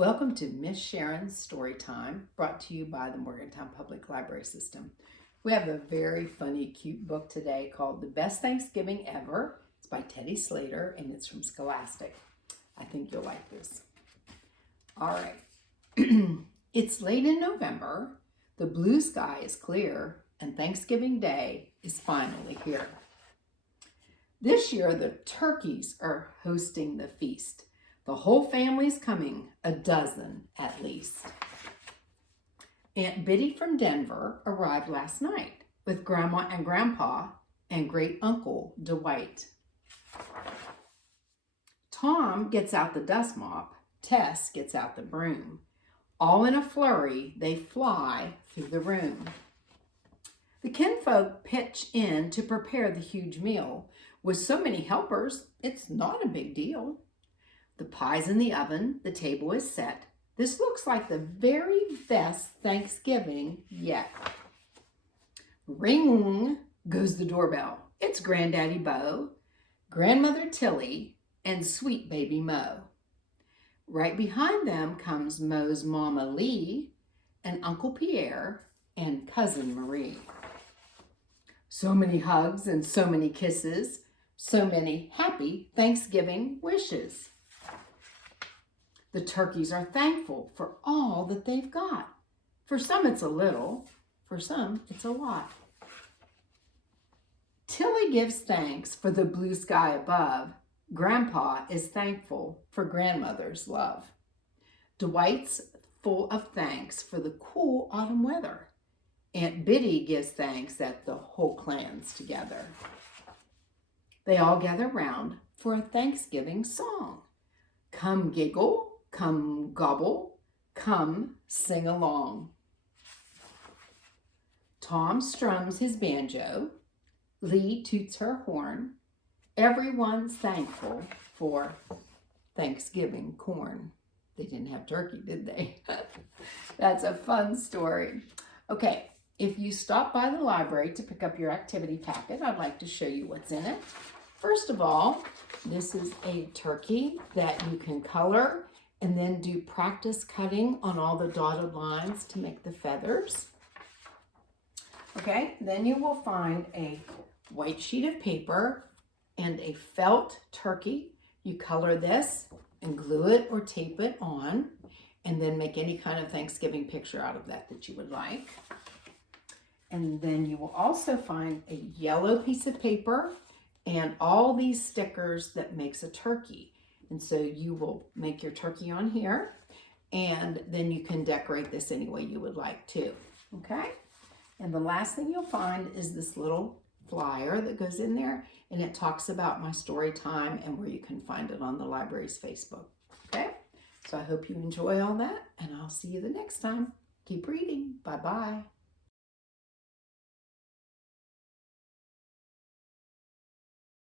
Welcome to Miss Sharon's Story Time, brought to you by the Morgantown Public Library System. We have a very funny, cute book today called The Best Thanksgiving Ever. It's by Teddy Slater, and it's from Scholastic. I think you'll like this. All right. It's late in November. The blue sky is clear, and Thanksgiving Day is finally here. This year, the turkeys are hosting the feast. The whole family's coming, a dozen at least. Aunt Biddy from Denver arrived last night with Grandma and Grandpa and Great Uncle Dwight. Tom gets out the dust mop. Tess gets out the broom. All in a flurry, they fly through the room. The kinfolk pitch in to prepare the huge meal. With so many helpers, it's not a big deal. The pie's in the oven, the table is set. This looks like the very best Thanksgiving yet. Ring goes the doorbell. It's Granddaddy Bo, Grandmother Tilly, and sweet baby Mo. Right behind them comes Mo's Mama Lee and Uncle Pierre and Cousin Marie. So many hugs and so many kisses, so many happy Thanksgiving wishes. The turkeys are thankful for all that they've got. For some it's a little, for some it's a lot. Tilly gives thanks for the blue sky above. Grandpa is thankful for grandmother's love. Dwight's full of thanks for the cool autumn weather. Aunt Biddy gives thanks that the whole clan's together. They all gather round for a Thanksgiving song. Come giggle, come gobble, come sing along. Tom strums his banjo. Lee toots her horn. Everyone's thankful for Thanksgiving corn. They didn't have turkey, did they? That's a fun story. Okay, if you stop by the library to pick up your activity packet, I'd like to show you what's in it. First of all, this is a turkey that you can color and then do practice cutting on all the dotted lines to make the feathers. Okay, then you will find a white sheet of paper and a felt turkey. You color this and glue it or tape it on, and then make any kind of Thanksgiving picture out of that you would like. And then you will also find a yellow piece of paper and all these stickers that makes a turkey. And so you will make your turkey on here, and then you can decorate this any way you would like to, okay? And the last thing you'll find is this little flyer that goes in there, and it talks about my story time and where you can find it on the library's Facebook, okay? So I hope you enjoy all that, and I'll see you the next time. Keep reading. Bye-bye.